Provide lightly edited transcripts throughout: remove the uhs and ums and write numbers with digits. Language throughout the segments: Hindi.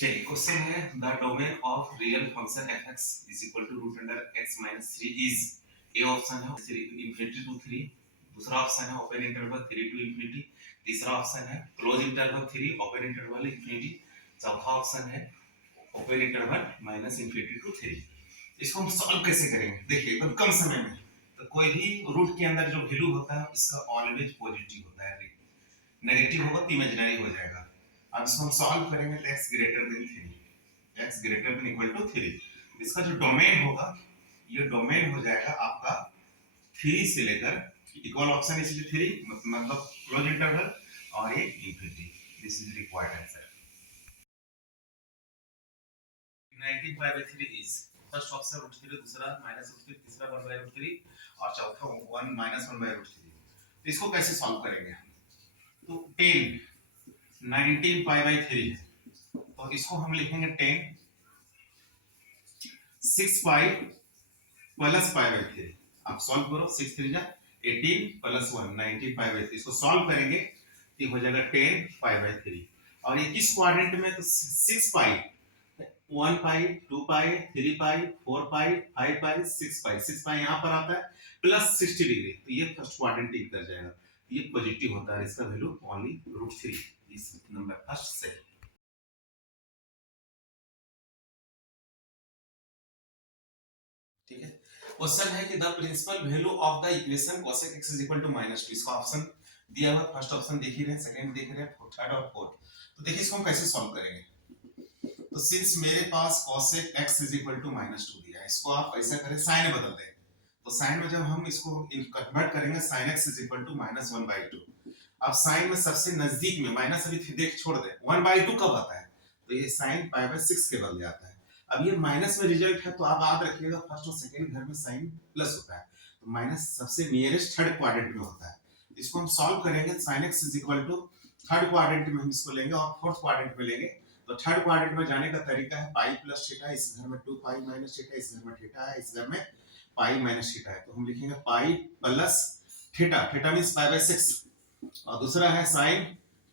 चलिए क्वेश्चन है the domain of real function f x is equal to root under x minus 3 is A option है 3 इंफिनिटी टू 3, दूसरा ऑप्शन है ओपन इंटरवल 3 टू इंफिनिटी, तीसरा ऑप्शन है close interval 3 open interval infinity, चौथा ऑप्शन है open interval minus infinity to 3। इसको हम सॉल्व कैसे करेंगे? देखिए एकदम कम समय में तो कोई भी रूट के अंदर जो वैल्यू होता है इसका ऑलवेज पॉजिटिव होता है, नेगेटिव होगा तो इमेजिनरी हो जाएगा। अब इसको हम सॉल्व करेंगे तो x greater than 3, x greater than equal to 3, इसका जो डोमेन होगा ये डोमेन हो जाएगा आपका 3 से लेकर इक्वल ऑप्शन इसलिए 3 मतलब क्लोज इंटरवल और ये infinity. This is required answer. 19/3 is first option √3, दूसरा -√3, तीसरा 1/√3 और चौथा 1 -1/√3। तो इसको कैसे सॉल्व करेंगे हम? तो 10 19π/3 है तो इसको हम लिखेंगे 10 6π प्लस π/3। आप सॉल्व करो 6 3 जा 18 प्लस 1 19π/3, इसको सॉल्व करेंगे तो हो जाएगा 10π/3। और ये किस क्वाड्रेंट में? तो 6π 1π 2π 3π 4π 5π 6π, 6π यहाँ पर आता है प्लस 60 डिग्री, तो ये फर्स्ट क्वाड्रेंट टिक कर जाएगा, ये पॉजिटिव होता है, इसका वैल्यू ओनली √3, इस नंबर फर्स्ट से। ठीक है, क्वेश्चन है कि the principal value of the equation cosec x is equal to -2, इसका ऑप्शन दिया हुआ, फर्स्ट ऑप्शन देख ही रहे हैं, सेकंड देख रहे हैं, थर्ड और फोर्थ। तो देखिए इसको हम कैसे सॉल्व करेंगे। तो सिंस मेरे पास cosec x is equal to -2 दिया है, इसको आप ऐसा करें साइन बदल दें, तो साइन में जब हम इसको कन्वर्ट करेंगे sin x is equal to -1/2। अब साइन में सबसे नजदीक में माइनस अभी देख छोड़ दे, 1/2 कब आता है? तो ये sin π/6 के बदल जाता है। अब ये माइनस में रिजल्ट है तो आप याद रखिएगा फर्स्ट और सेकंड घर में साइन प्लस होता है, तो माइनस सबसे नियरेस्ट थर्ड क्वाड्रेंट में होता है। इसको हम सॉल्व करेंगे sin x is equal to third quadrant में हम इसको लेंगे और फोर्थ क्वाड्रेंट में लेंगे। तो थर्ड क्वाड्रेंट में जाने का तरीका है पाई प्लस थीटा, इस घर में 2π माइनस थीटा, इस घर में थीटा है, इस घर में पाई माइनस थीटा है, तो हम लिखेंगे pi plus theta, theta means π/6 और दूसरा है sin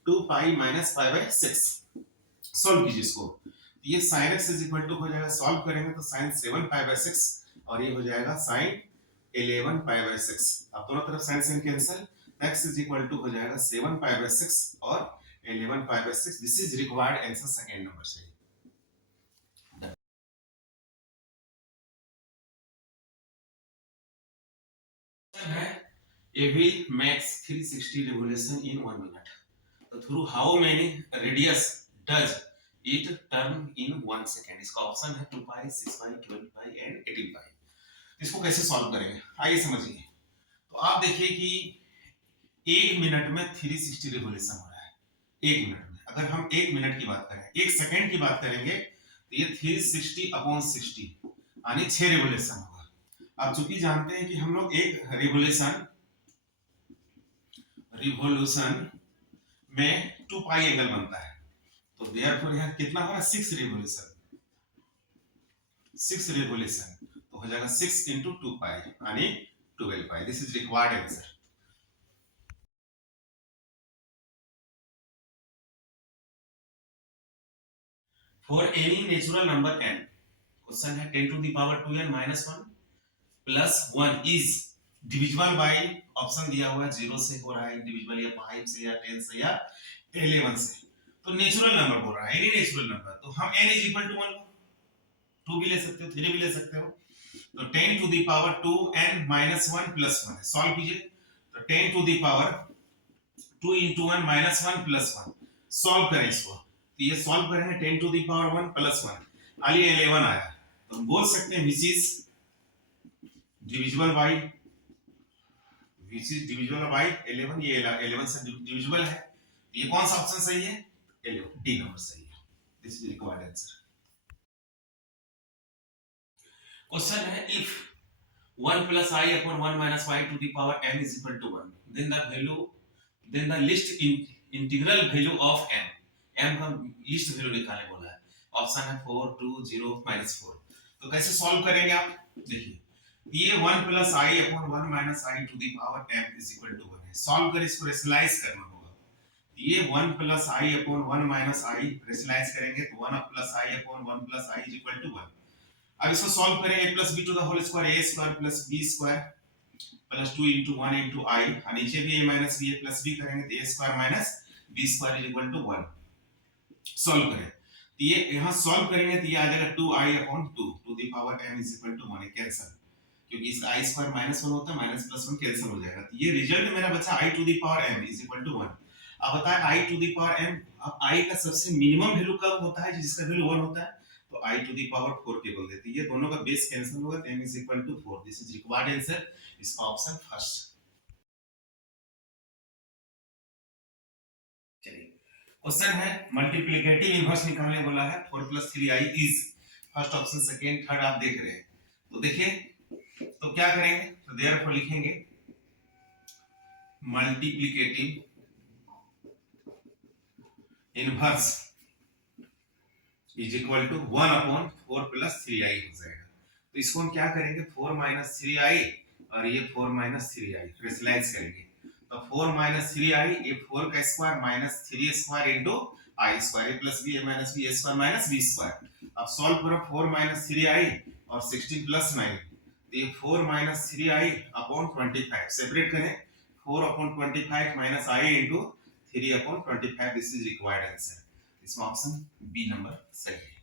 2π माइनस π/6। सॉल्व कीजिए इसको, ये sin x is equal to हो जाएगा, सॉल्व करेंगे तो sin 7π/6 और ये हो जाएगा sin 11π/6। अब दोनों तरफ sin sin cancel, x is equal to हो जाएगा 7π/6 और 11π/6। This is required answer second number से। है AV makes 360 revolution in 1 minute. So through how many radius does it turn in 1 second? इसका ऑप्शन है 2π 6π 12π and 18π। इसको कैसे सॉल्व करेंगे आइए समझिए। तो आप देखिए कि 1 मिनट में 360 रिवॉल्यूशन हो रहा है। 1 मिनट में अगर हम 1 मिनट की बात करें, 1 सेकंड की बात करेंगे तो ये 360/60 यानी 6 रिवॉल्यूशन होगा। आप चूंकि जानते हैं कि हम लोग एक रिवॉल्यूशन में 2π एंगल बनता है, तो देयरफॉर यहां कितना होगा 6 रिवॉल्यूशन, 6 रिवॉल्यूशन तो हो जाएगा 6 into 2π यानी 12π। This is required answer. For any natural number n, question है 10 to the power 2n minus 1 plus 1 is divisible by, option दिया हुआ है 0 से हो रहा है डिविजिबल, या 5 से या 10 से या 11 से। तो नेचुरल नंबर बोल रहा है, एनी नेचुरल नंबर, तो हम n इज इक्वल टू 1 2 भी ले सकते हो 3 भी ले सकते हो। तो 10 to the power 2n minus 1 plus 1 है, सॉल्व कीजिए। तो 10 to the power 2 into 1 minus 1 plus 1, solve करें इसको, तो ये सॉल्व करेंगे 10 to the power 1 plus 1 आलिए 11 आया, तो हम बोल सकते हैं which is divisible by 11, ये 11 से डिविजिबल है, ये कौन सा ऑप्शन सही है? 11, डी नंबर सही है। This is required answer. Question है if 1 plus I upon 1 minus y to the power n is equal to 1, then the least integral value of n, m का लीस्ट वैल्यू निकालने बोला है, ऑप्शन है 4 2 0 -4। तो कैसे सॉल्व करेंगे आप देखिए, ये 1 plus I upon 1 minus I to the power m is equal to 1 है, सॉल्व कर इसको रेशनलाइज करना होगा। ये 1 plus i upon 1 minus i rationalise करेंगे तो 1 plus i upon 1 plus i is equal to 1। अब इसको सॉल्व करें a plus b to the whole square a square plus b square plus 2 into 1 into i और नीचे भी a minus b plus b करेंगे तो a square minus b square is equal to 1। Solve करें तो ये यहां सॉल्व करेंगे तो ये आ जाएगा 2i upon 2 to the power m is equal to 1 cancel, क्योंकि इसका i स्क्वायर माइनस 1 होता है, माइनस प्लस 1 कैंसिल हो जाएगा। तो ये रिजल्ट मेरा बचा i to the power m is equal to 1। अब बताएं i to the power m, अब i का सबसे मिनिमम वैल्यू कब होता है, जिसका वैल्यू 1 होता है, तो i to the power 4 table देते हैं। ये दोनों का बेस कैंसिल होगा तो m is equal to 4। This is required answer, इसका ऑप्शन फर्स्ट। चलिए क्वेश्चन है मल्टीप्लिकेटिव इनवर्स निकालने बोला है, 4 plus 3i is first option, second third आप देख रहे हैं। तो देखिए तो क्या करेंगे, तो देयरफॉर लिखेंगे multiplicative inverse is equal to 1 upon 4 plus 3i हो जाएगा। तो इसको हम क्या करेंगे, 4 माइनस 3i और ये 4 माइनस 3i रेशनलाइज करेंगे तो 4 माइनस 3i, ये 4 का square minus 3 square into i square, a plus b a minus b a square minus b square. अब सॉल्व करो 4 माइनस 3i और 16 प्लस 9, तो ये 4 माइनस 3i अपॉन 25 सेपरेट करें, 4 upon 25 minus i into 3 upon 25, this is required answer. इसमें ऑप्शन बी नंबर सही है।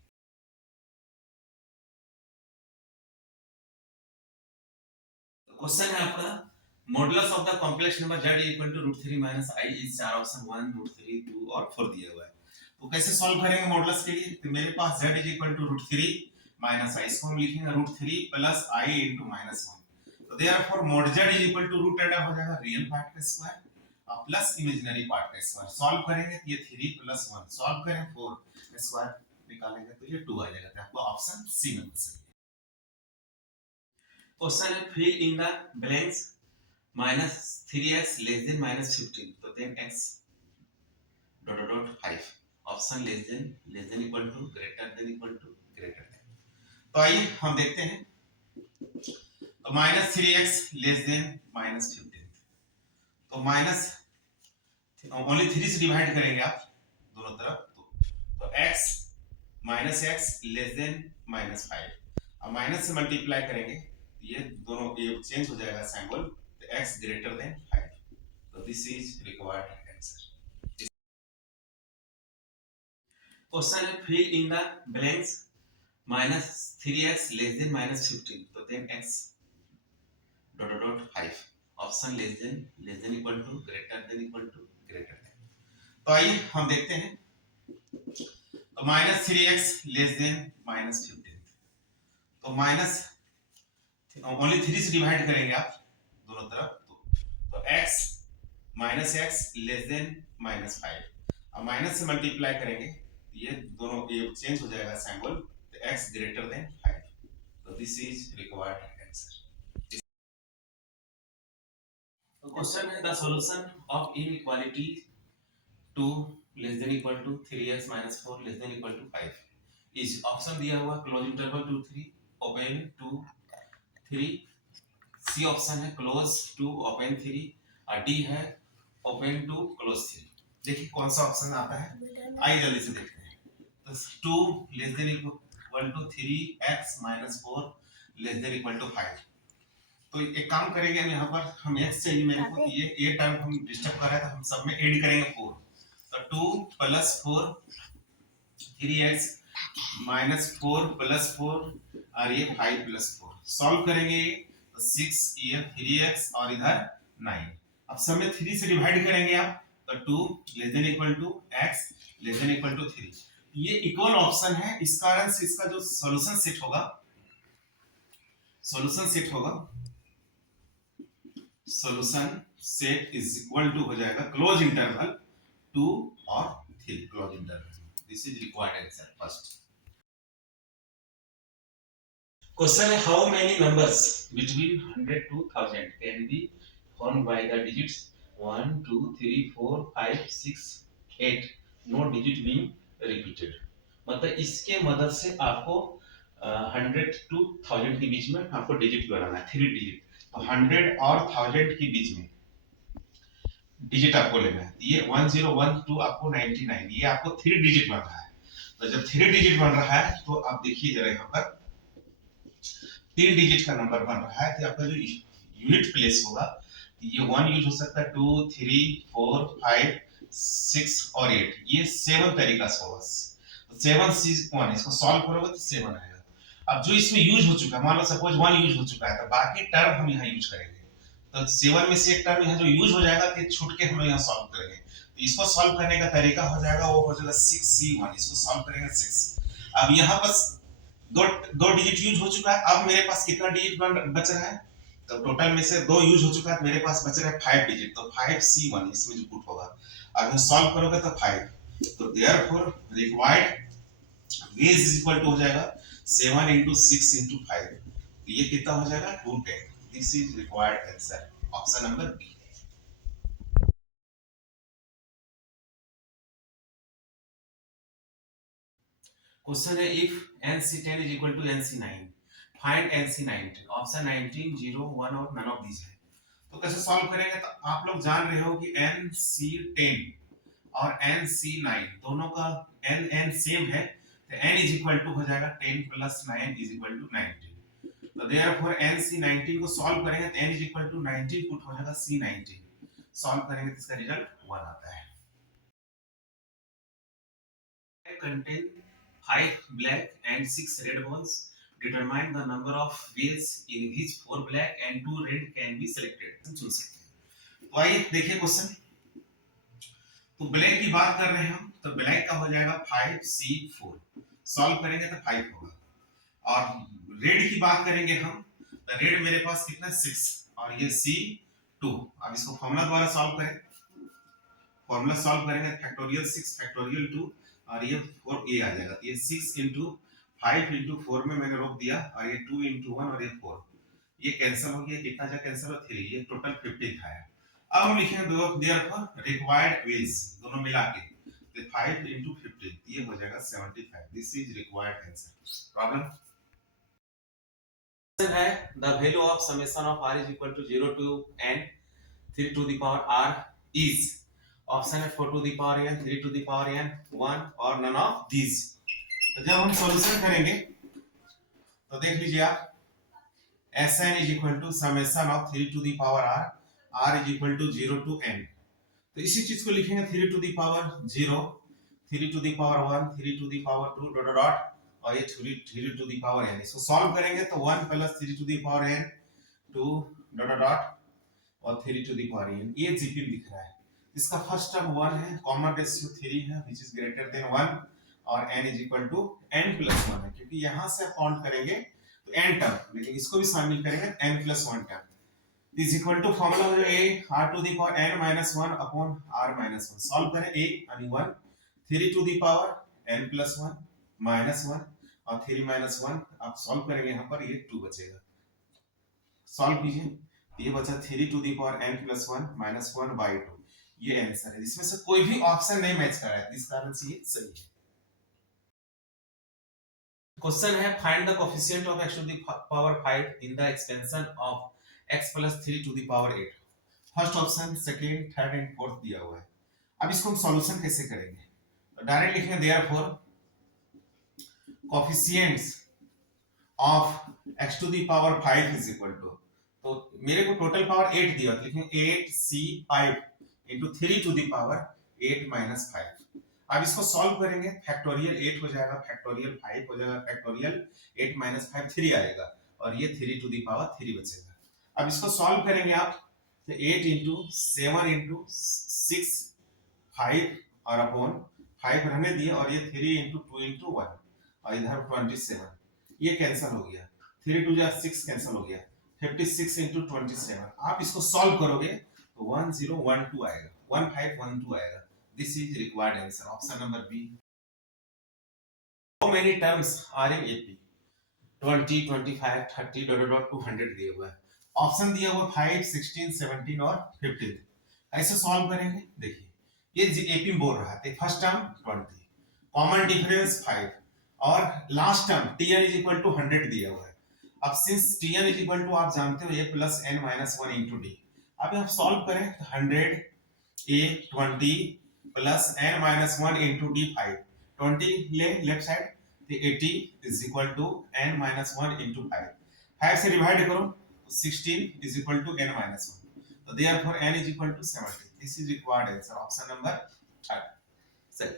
क्वेश्चन है आपका modulus of the complex number z equal to √3 minus i is 4 option 1 √3 2 और 4 दिया हुआ है। तो कैसे सॉल्व करेंगे मॉडुलस के लिए, तो मेरे पास z is equal to √3 minus i, इसको हम लिखेंगे √3 प्लस i इनटू -1। तो therefore mod z is equal to root under हो जाएगा रियल पार्ट का स्क्वायर और प्लस इमेजिनरी पार्ट का स्क्वायर। सॉल्व करेंगे तो ये 3 प्लस 1, सॉल्व करें 4 स्क्वायर निकालेंगे तो ये 2 आ जाएगा। तो आपको ऑप्शन सी नंबर सही है। क्वेश्चन है fill in the blanks minus 3x less than minus 15, तो then x dot dot dot 5 option less than equal to greater than equal to greater than. तो आइए हम देखते हैं, तो minus 3x less than minus 15, तो माइनस ओनली 3 से डिवाइड करेंगे आप दोनों तरफ, तो x minus x less than minus 5, अब माइनस से मल्टीप्लाई करेंगे ये दोनों ये चेंज हो जाएगा सिंबल, तो x ग्रेटर देन 5, तो this is required answer. Question है fill in the blanks minus 3x less than minus 15, तो then x dot dot dot 5 option less than equal to greater than. तो आइए हम देखते हैं, तो minus 3x less than minus 15, तो माइनस ओनली 3 से डिवाइड करेंगे आप दोनों तरफ, तो x minus x less than minus 5, अब माइनस से मल्टीप्लाई करेंगे ये दोनों ये चेंज हो जाएगा सिंबल, तो x ग्रेटर देन 5, तो दिस इज रिक्वायर्ड आंसर। तो क्वेश्चन है the solution of inequality 2 less than equal to 3x minus 4 less than equal to 5 is, option दिया हुआ close interval 2 3 open 2 3, C option है क्लोज 2 ओपन 3 और डी है ओपन 2 क्लोज 3। देखिए कौन सा ऑप्शन आता है, आइए जल्दी से देखते हैं। तो 2 less than equal to 3x minus 4 less than equal to 5, तो एक काम करेंगे हम यहाँ पर, हम x चाहिए मेरे को, ये टर्म हम डिस्टर्ब कर रहा है तो हम सब में ऐड करेंगे 4, तो 2 प्लस 4 3x माइनस 4 प्लस 4 और ये 5 प्लस 4, सॉल्व करेंगे तो 6 ये 3x और इधर 9, अब सब में 3 से डिवाइड करेंगे आप, तो 2 less than equal to x less than equal to 3, ये इक्वल ऑप्शन है, इस कारण से इसका जो सॉल्यूशन सेट होगा solution set is equal to हो जाएगा क्लोज इंटरवल 2 और 3 close interval, this is required answer first. Question है how many numbers between 100 to 1000 can be found by the digits 1 2 3 4 5 6 8 no digit being repeated, मतलब इसके मदद से आपको 100 to 1000 के बीच में आपको डिजिट बनाना है, 3 डिजिट, तो 100 और 1000 के बीच में डिजिट आपको लेना है। ये 1012 आपको 99, ये आपको 3 डिजिट बन रहा है। तो जब 3 डिजिट बन रहा है तो आप देखिए जरा यहाँ पर 3 डिजिट का नंबर बन रहा है, तो आपका जो यूनिट प्लेस होगा ये 1 यूज हो सकता है, 2 3 4 5 6 और 8, ये 7 तरीका से होगा। तो 7 C 1, इसको सॉल्व करोगे तो 7 आएगा। अब जो इसमें यूज हो चुका है, मान लो सपोज 1 यूज हो चुका है, तो बाकी टर्म हम यहाँ यूज करेंगे। तो 7 में से एक टर्म यहाँ जो यूज हो जाएगा तो छूट के हम लोग यहाँ सॉल्व करेंगे। तो इसको सॉल्व करने का तरीका हो जाएगा, वो हो जाएगा 6C1, इसको सॉल्व करेंगे 6। अब यहाँ पर दो दो डिजिट यूज हो चुका है, अब मेरे पास कितना डिजिट बच रहा है, तो टोटल में से 2 यूज हो चुका है, मेरे पास बच रहा है 5 डिजिट, तो 5C1 इसमें जो पुट होगा। अब हम सॉल्व करोगे तो 5, तो therefore required wage is equal to हो जाएगा 7 into 6 into 5, तो ये कितना हो जाएगा 210। This is required answer, option number B. Question है if NC10 is equal to NC9, find NC19, option 19 0 1 और नन ऑफ दीज है। तो कैसे सॉल्व करेंगे, तो आप लोग जान रहे हो कि NC10 और NC9 दोनों का n सेम है, तो n इज इक्वल टू हो जाएगा 10 प्लस 9 इज इक्वल टू 19। तो देयरफॉर NC19 को सॉल्व करेंगे तो n is equal to 19 put हो जाएगा C19, सॉल्व करेंगे तो इसका रिजल्ट 1 आता है। contain 5 black and 6 red balls. Determine the number of wheels in which 4 black and 2 red can be selected. चुन सकते हैं। तो आइए देखिए क्वेश्चन। तो ब्लैक की बात कर रहे हैं हम, तो ब्लैक का हो जाएगा 5C4, सॉल्व करेंगे तो 5 होगा। और रेड की बात करेंगे हम, तो रेड मेरे पास कितना 6 और ये C2। अब इसको फॉर्मूला द्वारा सॉल्व करें, फॉर्मूला सॉल्व करेंगे फैक्टोरियल 6 फैक्टोरियल 2 और ये 4a आ जाएगा। ये 6 into 5 into 4 में मैंने रोक दिया, और ये 2 into 1 और ये 4, ये कैंसिल हो गया, कितना जा कैंसिल हो 3, ये टोटल 15 था। अब हम लिखेंगे देयरफॉर रिक्वायर्ड वेज दोनों मिला के, तो 5 into 15 ये हो जाएगा 75। This is required answer. Problem है the value of summation of r is equal to 0 to n 3 to the power r is, option है 4 to the power n 3 to the power n 1 और none of these। तो जब हम सॉल्यूशन करेंगे तो देख लीजिए आप, Sn is equal to summation of 3 to the power r is equal to 0 to n। तो इसी चीज को लिखेंगे 3 to the power 0 3 to the power 1 3 to the power 2 dot dot और ये 3 to the power n। इसको सॉल्व करेंगे तो 1 plus 3 to the power n 2 dot dot और 3 to the power n, ये जीपी दिख रहा है। इसका फर्स्ट टर्म 1 है, कॉमन रेशियो 3 है व्हिच इज ग्रेटर देन 1, और n is equal to n plus 1 है, क्योंकि यहां से आप काउंट करेंगे तो n टर्म, लेकिन इसको भी शामिल करेंगे n plus 1 term is equal to formula हो जाएगा a r to the power n minus 1 upon r minus 1। Solve करें a यानी 1 3 to the power n plus 1 minus 1 और 3 माइनस 1, आप सॉल्व करेंगे यहां पर ये 2 बचेगा। सॉल्व कीजिए, ये बचा 3 to the power n plus 1 minus 1 by 2, ये आंसर है। इसमें से कोई भी ऑप्शन नहीं मैच कर रहा है, इस कारण से ये सही है। क्वेश्चन है find the coefficient of x to the power 5 in the expansion of x plus 3 to the power 8। First option, second, third and fourth दिया हुआ है। अब इसको हम सॉल्यूशन कैसे करेंगे, तो डायरेक्ट लिखेंगे therefore coefficients of x to the power 5 is equal to, तो मेरे को टोटल पावर 8 दिया, तो लिखेंगे 8c5 into 3 to the power 8 minus 5। अब इसको सॉल्व करेंगे, फैक्टोरियल 8 हो जाएगा, फैक्टोरियल 5 हो जाएगा, फैक्टोरियल 8 minus 5 3 आएगा, और ये 3 to the power 3 बचेगा। अब इसको सॉल्व करेंगे आप, तो 8 into 7 into 6 5 और अपॉन 5 रहने दिए, और ये 3 into 2 into 1 और इधर 27, ये कैंसिल हो गया, 3 2 जा 6 कैंसिल हो गया, 56 into 27। आप इसको सॉल्व करोगे तो 1012 आएगा, 1512 आएगा। This is required answer, option number B. How many terms are in AP, 20 25 30 dot dot 200 दिया हुआ है, ऑप्शन दिया हुआ 5 16 17 और 15। ऐसे सॉल्व करेंगे, देखिए ये एपी में बोल रहा है, फर्स्ट टर्म 20, कॉमन डिफरेंस 5 और last term tn is equal to 100 दिया हुआ है। अब since tn is equal to आप जानते हो a plus n minus 1 into d, अब आप सॉल्व करें तो 100 a 20 plus n minus 1 into d 5 20 ले लेफ्ट साइड तो 80 is equal to n minus 1 into 5 5 से डिवाइड करो 16 is equal to n minus 1 तो therefore n is equal to 70 this is required answer option number 3 सही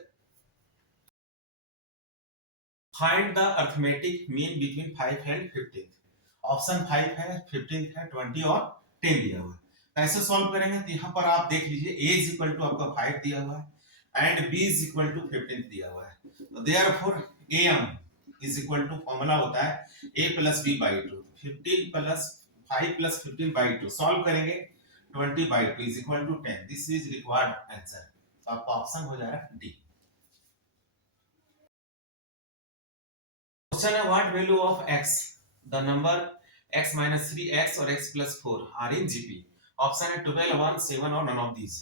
find the arithmetic mean between 5 and 15 option 5 है 15 है 20 और 10 दिया हुआ है कैसे सॉल्व करेंगे तो यहाँ पर आप देख लीजिए a इज इक्वल टू आपका 5 दिया हुआ है and b is equal to 15 दिया हुआ है तो therefore am is equal to formula होता है a plus b by 2 15 plus 5 plus 15 by 2 solve करेंगे 20 by 2 is equal to 10 this is required answer तो आपका ऑप्शन हो जाएगा डी क्वेश्चन है what value of x the number x minus 3x और x plus 4 are in GP option है 12 1 7 और none of these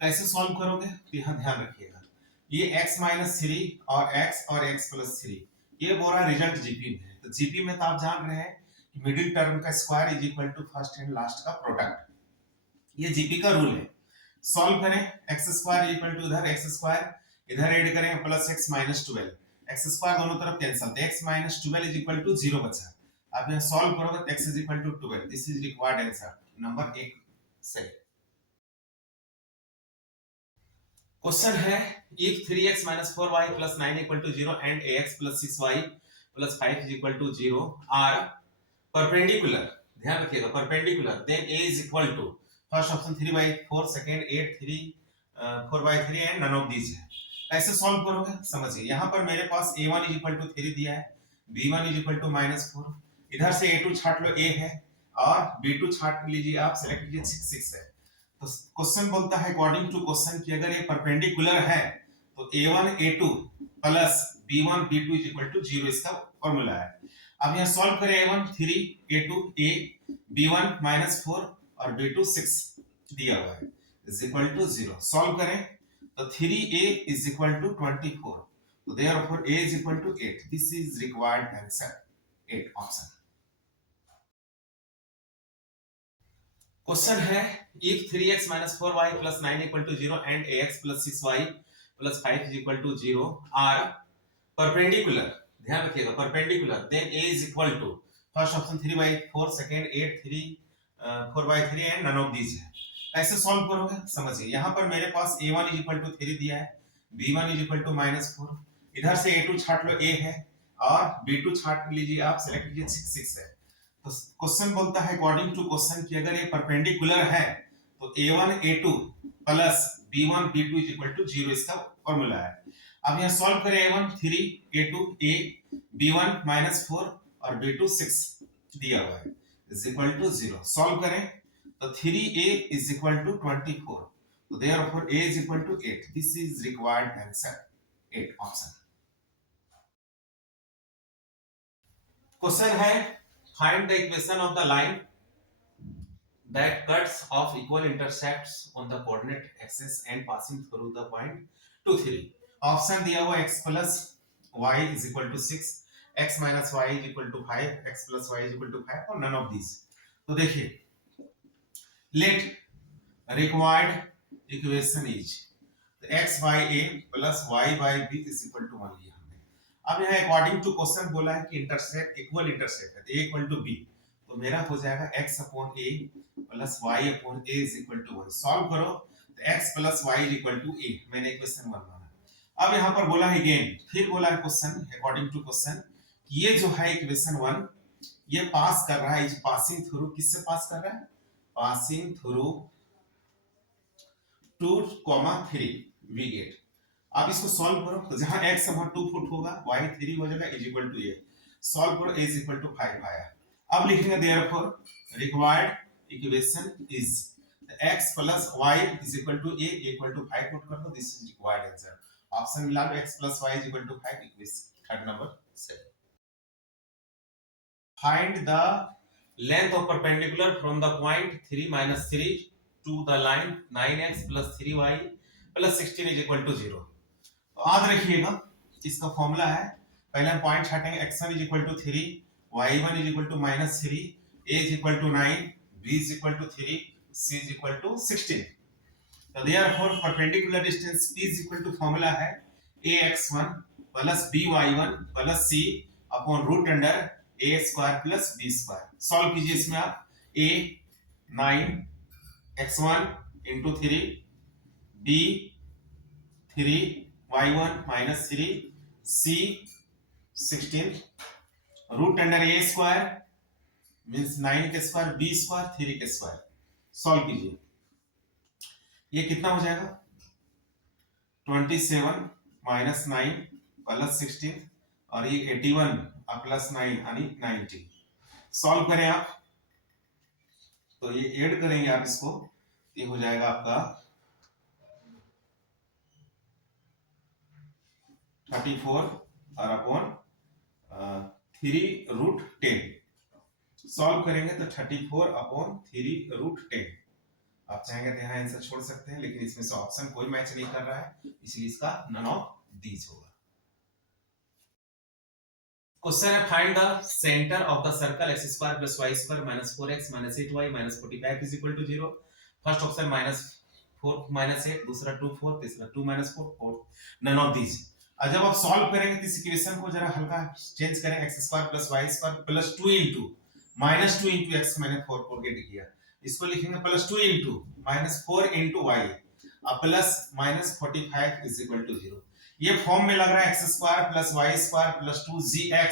कैसे सॉल्व करोगे तो यहाँ ध्यान रखिएगा ये x minus 3 और x plus 3 ये बोला रिजल्ट जीपी में है तो जीपी में तो आप जान रहे हैं कि मिडिल टर्म का square is equal to first and last का प्रोडक्ट ये जीपी का रूल है सॉल्व करें x स्क्वायर इक्वल टू इधर x स्क्वायर इधर ऐड करें plus x minus 12 x square दोनों तरफ कैंसिल तो x minus 12 is equal to 0 बचा आप यहाँ सॉल्व करोगे तो x is equal to 12 this is required answer number 1 सही क्वेश्चन है if 3x minus 4y plus 9 equal to 0 and ax plus 6y plus 5 is equal to 0 are perpendicular ध्यान रखिएगा perpendicular then a is equal to first option 3 by 4 second 8 3 4 by 3 and none of these है कैसे सॉल्व करोगे समझिए यहाँ पर मेरे पास a1 is equal to 3 दिया है b1 is equal to -4 इधर से a2 छाट लो a है और b2 छाट लीजिए आप सेलेक्ट कीजिए 6 है तो क्वेश्चन बोलता है अकॉर्डिंग टू क्वेश्चन कि अगर ये परपेंडिकुलर है तो a1 a2 plus b1 b2 is equal to 0 इसका फार्मूला है अब यहाँ सॉल्व करें a1 3 a2 a b1 -4 और b2 6 दिया हुआ है इज इक्वल टू 0 सॉल्व करें तो 3a इज इक्वल टू 24 तो therefore a is equal to 8 this is required answer 8 option question है if 3x minus 4y plus 9 equal to 0 and ax plus 6y plus 5 is equal to 0 are perpendicular ध्यान रखिएगा perpendicular then a is equal to first option 3 by 4 second 8 3 4 by 3 and none of these है कैसे सॉल्व करोगे समझिए यहाँ पर मेरे पास a1 is equal to 3 दिया है b1 is equal to -4 इधर से a2 छाट लो a है और b2 छाट लीजिए आप सेलेक्ट कीजिए 6 है तो क्वेश्चन बोलता है अकॉर्डिंग टू क्वेश्चन कि अगर ये परपेंडिकुलर है तो a1 a2 plus b1 b2 is equal to 0 इसका फार्मूला है अब यहाँ सॉल्व करें a1 3 a2 a b1 -4 और b2 6 दिया हुआ है इज इक्वल टू 0 सॉल्व करें तो 3a इज इक्वल टू 24 तो therefore a is equal to 8 this is required answer 8 option question है find the equation of the line that cuts off equal intercepts on the coordinate axis and passing through the point 2 3 option दिया हुआ x plus y is equal to 6 x minus y is equal to 5 x plus y is equal to 5 और none of these तो देखिए let required equation is x by a plus y by b is equal to 1 लिया अब यहाँ अकॉर्डिंग टू क्वेश्चन बोला है कि इंटरसेप्ट इक्वल इंटरसेप्ट है a इक्वल टू b तो मेरा हो जाएगा x upon a plus y upon a is equal to 1 solve करो तो x plus y is equal to a मैंने इक्वेशन 1 माना अब यहाँ पर बोला है अगेन फिर बोला है क्वेश्चन अकॉर्डिंग टू क्वेश्चन ये जो है इक्वेशन 1 ये पास कर रहा है इज पासिंग थ्रू किससे पास कर रहा है पासिंग थ्रू 2,3 वी गेट आप इसको सॉल्व करो तो जहां x वहां 2 फुट होगा y 3 हो जाएगा is equal to a solve करो a इज इक्वल टू 5 आया अब लिखेंगे therefore required equation is x plus y is equal to a equal to 5 put कर दो this is required answer option मिला लो x plus y is equal to 5 equation third number से find the length of perpendicular from the point 3 - 3 to the line 9x + 3y + 16 is equal to 0 याद रखिएगा इसका फॉर्मूला है पहले हम पॉइंट छाटेंगे x1 is equal to 3 y1 is equal to -3 a is equal to 9 b is equal to 3 c is equal to 16 तो therefore perpendicular distance p is equal to formula है ax1 plus by1 plus c upon root under a square plus b square. Solve कीजिए इसमें आप a 9 x1 into 3 b 3 y1 minus 3 c 16 root under a square means 9 के स्क्वायर b स्क्वायर 3 के स्क्वायर। सॉल्व कीजिए, ये कितना हो जाएगा 27 माइनस 9 प्लस 16 और ये 81 प्लस 9 यानी 90। सॉल्व करें आप तो ये ऐड करेंगे आप इसको, ये हो जाएगा आपका 34 और अपॉन 3 रूट 10। सॉल्व करेंगे तो 34 अपॉन 3 रूट 10। आप चाहेंगे तो यहाँ आंसर छोड़ सकते हैं, लेकिन इसमें से ऑप्शन कोई मैच नहीं कर रहा है, इसलिए इसका नन ऑफ दीज होगा। क्वेश्चन है find the centre of the circle x square plus y square minus 4x minus 8y minus 45 is equal to 0। First option -4 minus 8, दूसरा 2 4, तीसरा 2 माइनस 4 4, नन ऑफ दीज। और जब आप सॉल्व करेंगे तो इस इक्वेशन को जरा हल्का चेंज करें, x square plus y square plus 2 into minus 2 into x मैंने 4 4 गेट किया, इसको लिखेंगे plus 2 into minus 4 into y और plus minus 45 is equal to 0। ये फॉर्म में लग रहा है x square plus y square plus 2gx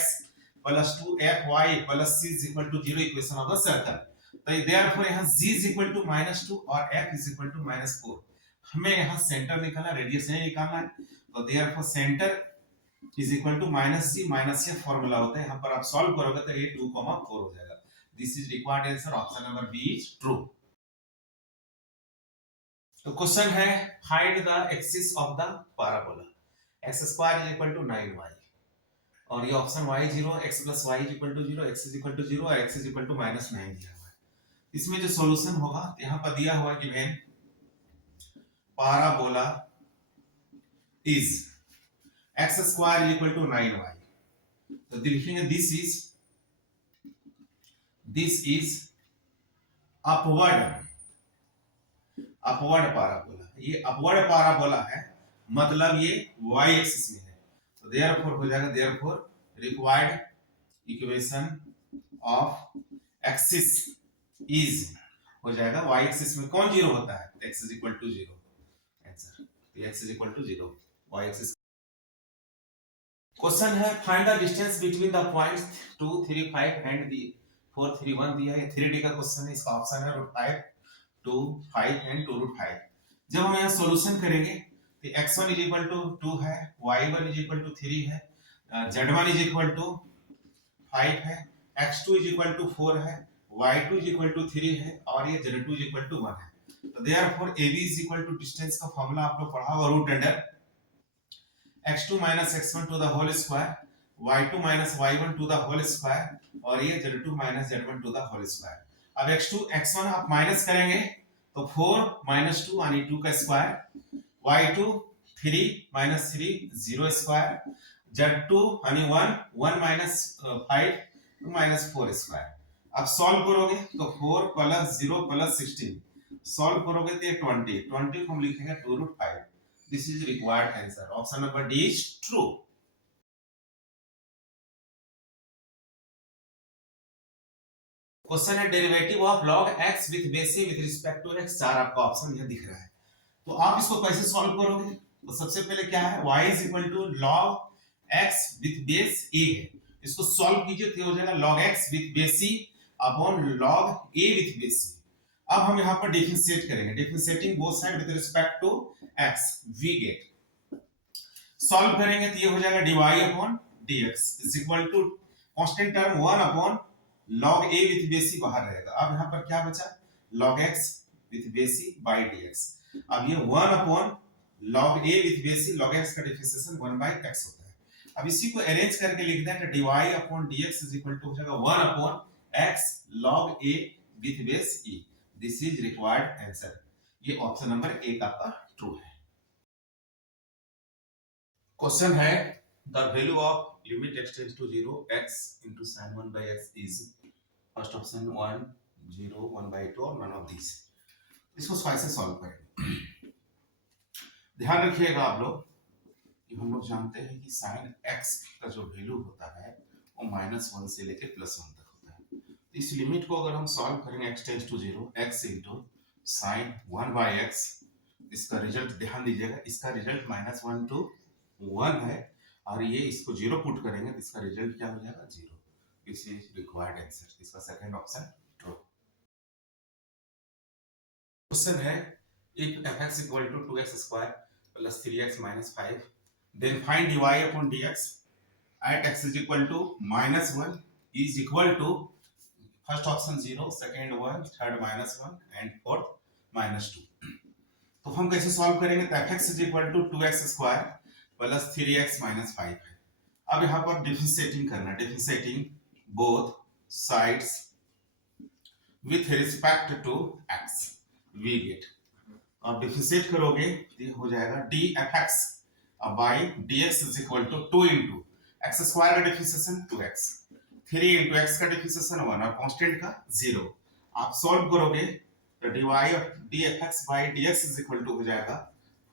plus 2fy plus c is equal to 0 equation of the circle. तो देयरफॉर यहां g इज इक्वल टू -2 और f इज इक्वल टू -4। हमें यहां सेंटर निकालना, रेडियस नहीं निकालना है, तो therefore centre is equal to -g minus ये फार्मूला होता है। यहां पर आप सॉल्व करोगे तो ये 2, 4 हो जाएगा। This is required answer, option number B is true. तो क्वेश्चन है find the axis of the parabola x square is equal to 9y और ये option y 0 x plus y is equal to 0 x is equal to 0 और x इज इक्वल टू -9 दिया हुआ है। इसमें जो सॉल्यूशन होगा यहां पर दिया हुआ है कि given parabola is x square is equal to 9y, तो लिखेंगे दिस इज अपवर्ड पैराबोला। ये अपवर्ड पैराबोला है, मतलब ये y एक्सिस में है, तो देयरफॉर हो जाएगा therefore required equation of axis is हो जाएगा y एक्सिस में कौन 0 होता है, x is equal to 0 answer, तो x is equal to 0 y axis. Question है find the distance between the points 2 3 5 and the 4 3 1 दिया है। 3D का क्वेश्चन है, इसका ऑप्शन है √5 2 5 एंड 2√5। जब हम यहां सॉल्यूशन करेंगे तो x1 इज इक्वल टू 2 है, y1 इज इक्वल टू 3 है, z1 इज इक्वल टू 5 है, x2 इज इक्वल टू 4 है, y2 इज इक्वल टू 3 है और ये z2 इज इक्वल टू 1 है। तो therefore ab is equal to distance का फार्मूला आप लोग पढ़ा होगा root under x2 x1 to the whole square y2 y1 to the whole square और ये z2 z1 to the whole square. अब x2 x1 आप माइनस करेंगे तो 4 2 यानी 2 का स्क्वायर, y2 3 3 0 स्क्वायर, z2 यानी 1 5 4 स्क्वायर। अब सॉल्व करोगे तो 4 प्लस 0 प्लस 16, सॉल्व करोगे तो ये 20 को हम लिखेंगे 2√5। This is required answer, option number D is true. Question है derivative of log x with base a with respect to x, चार आपका ऑप्शन यह दिख रहा है। तो आप इसको कैसे सॉल्व करोगे, तो सबसे पहले क्या है y is equal to log x with base a है, इसको सॉल्व कीजिए तो हो जाएगा log x with base c upon log a with base c। अब हम यहां पर डिफरेंशिएट करेंगे, differentiating both side with respect to x we get. Solve करेंगे तो ये हो जाएगा dy upon dx is equal to constant term 1 upon log a with base c बाहर रहेगा। अब यहां पर क्या बचा log x with base c by dx। अब ये 1 upon log a with base c, log x का डिफरेंशिएशन 1 बाय x होता है। अब इसी को अरेंज करके लिख दें तो dy upon dx is equal to हो जाएगा 1 upon x log a with base e। This is required answer, ये ऑप्शन नंबर ए आपका ट्रू है। क्वेश्चन है the value of limit x tends to 0 x into sin 1 by x is first option 1 0 1 by 2 और नन ऑफ दिस। इसको कैसे सॉल्व करेंगे, ध्यान रखिएगा आप लोग कि हम लोग जानते हैं कि साइन एक्स का जो वैल्यू होता है वो -1 से लेके +1 तक होता है। तो इस लिमिट को अगर हम सॉल्व करेंगे x tends to 0, x into sine 1/x, इसका रिजल्ट ध्यान दीजिएगा, इसका रिजल्ट -1 to 1 है और ये इसको 0 पुट करेंगे तो इसका रिजल्ट क्या हो जाएगा 0। दिस इज रिक्वायर्ड आंसर, इसका सेकंड ऑप्शन ट्रू। क्वेश्चन है if fx equal to 2x square plus 3x minus 5 then find dy upon dx at x is equal to -1 is equal to first option 0, second 1, third -1 and fourth -2। तो हम कैसे सॉल्व करेंगे, तो fx is equal to 2x square plus 3x minus 5 है। अब यहाँ पर डिफरेंशिएटिंग करना है, differentiating both sides with respect to x we get, और डिफरेंशिएट करोगे तो ये हो जाएगा dfx by dx is equal to 2 into x square का डिफरेंशिएशन 2x, 3 into x का डिफरेंशिएशन 1 और कांस्टेंट का 0। आप सॉल्व करोगे तो dy of dfx by dx is equal to हो जाएगा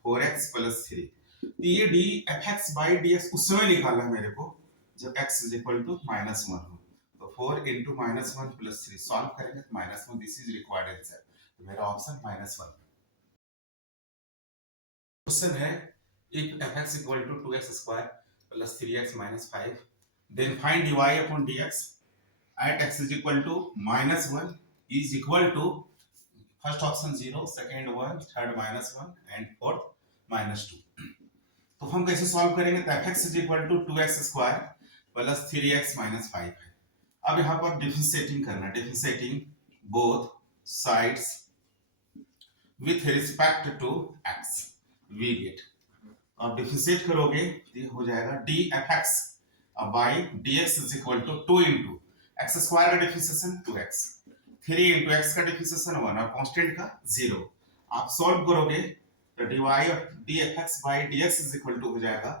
4x plus 3। तो ये dfx by dx उस समय निकालना है मेरे को जब x is equal to -1 हो, तो 4 into -1 plus 3 सॉल्व करेंगे तो -1, दिस इज रिक्वायर्ड आंसर, तो मेरा ऑप्शन -1। क्वेश्चन है if fx equal to 2x square plus 3x minus 5 then find dy upon dx at x is equal to -1 is equal to first option 0, second 1, third -1 and fourth -2। तो हम कैसे सॉल्व करेंगे, तो fx is equal to 2x square plus 3x minus 5 है। अब यहाँ पर डिफरेंशिएटिंग करना है, differentiating both sides with respect to x we get, और डिफरेंशिएट करोगे तो ये हो जाएगा dfx by dx is equal to 2 into x square का डिफरेंशिएशन 2x, 3 into x का डिफरेंशिएशन 1 और कांस्टेंट का 0। आप सॉल्व करोगे तो dy of dfx by dx is equal to हो जाएगा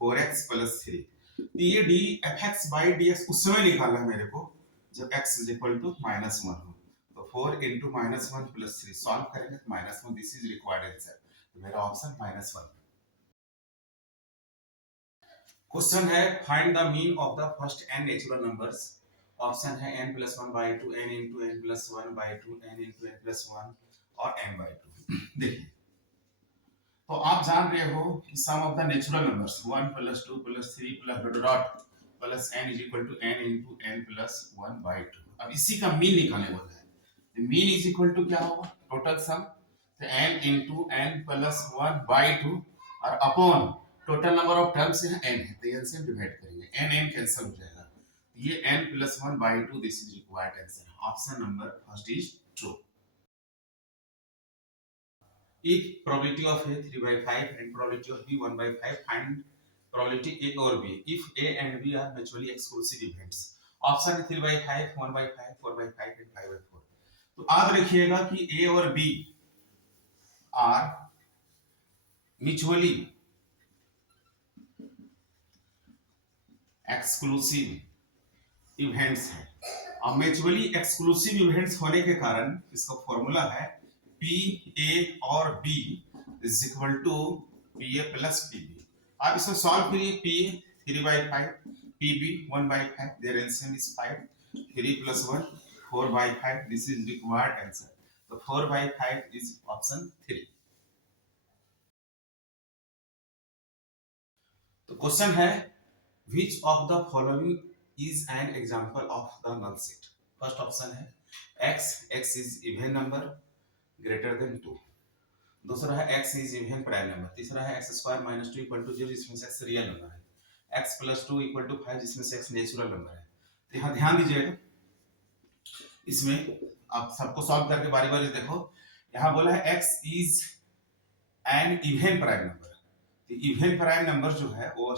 4x plus 3। तो ये dfx by dx उस समय निकालना है मेरे को जब x is equal to -1 हो, तो 4 into -1 plus 3 सॉल्व करेंगे तो -1, दिस इज रिक्वायर्ड आंसर, तो मेरा ऑप्शन -1। क्वेश्चन है find the mean of the first n natural numbers. Option है n plus 1/2, n into n plus 1/2, n into n plus 1 और n/2। देखिए तो आप जान रहे हो कि sum of the natural numbers 1 plus 2 plus 3 plus dot plus n is equal to n into n plus 1/2। अब इसी का मीन निकालने वाला है। मीन इज इक्वल टू क्या होगा, टोटल सम, तो n into n plus 1/2 और upon total number of terms है n है, तो n से डिवाइड करेंगे, n कैंसिल हो जाएगा, ये n plus 1/2, this is required answer, option number first is true. If probability of A 3/5 and probability of B 1/5, find probability A or B if A and B are mutually exclusive events। Option है 3/5, 1/5, 4/5 and 5/4। तो याद रखिएगा कि A और B are mutually exclusive events हैं, और म्यूचुअली एक्सक्लूसिव इवेंट्स होने के कारण इसका फॉर्मूला है P A और B is equal to PA plus PB। आप इसको सॉल्व करिए, PA 3/5, PB 1/5, their LCM is 5, 3 plus 1 4/5, this is required answer, so 4/5 is option 3। तो क्वेश्चन है which of the following is an example of the null set। First option है x is even number greater than 2, दूसरा है x is even prime number, तीसरा है x square minus 2 equal to 0 जिसमें से x रियल नंबर है, x plus 2 equal to 5 जिसमें से x नेचुरल नंबर है। तो यहाँ ध्यान दीजिएगा, इसमें आप सबको सॉल्व करके बारी बारी देखो। यहाँ बोला है x is an even prime number, तो इवन प्राइम नंबर जो है वो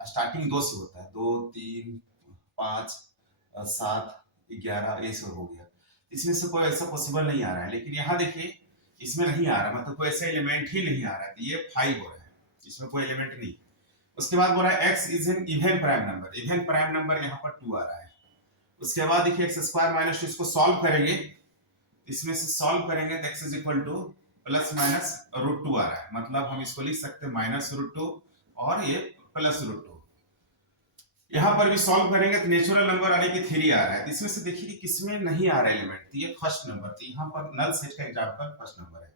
स्टार्टिंग 2 से होता है, 2 3 5 7 11 ये सब हो गया, इसमें से कोई ऐसा पॉसिबल नहीं आ रहा है, लेकिन यहाँ देखिए इसमें नहीं आ रहा, मतलब कोई ऐसा एलिमेंट ही नहीं आ रहा है, ये 5 हो रहा है, इसमें कोई एलिमेंट नहीं। उसके बाद बोल रहा है x is an even prime number, even prime number यहाँ पर 2 आ रहा है। उसके बाद देखिए x स्क्वायर माइनस 2, इसको सॉल्व करेंगे, इसमें से सॉल्व करेंगे तो x is equal two plus minus √2 आ रहा है, मतलब हम इसको लिख सकते हैं -√2 और ये +√2। यहाँ पर भी सॉल्व करेंगे तो नेचुरल नंबर आने की थ्योरी आ रहा है, तो इसमें से देखिए कि किसमें नहीं आ रहा है एलिमेंट, तो ये फर्स्ट नंबर, तो यहाँ पर नल सेट का एग्जांपल फर्स्ट नंबर है।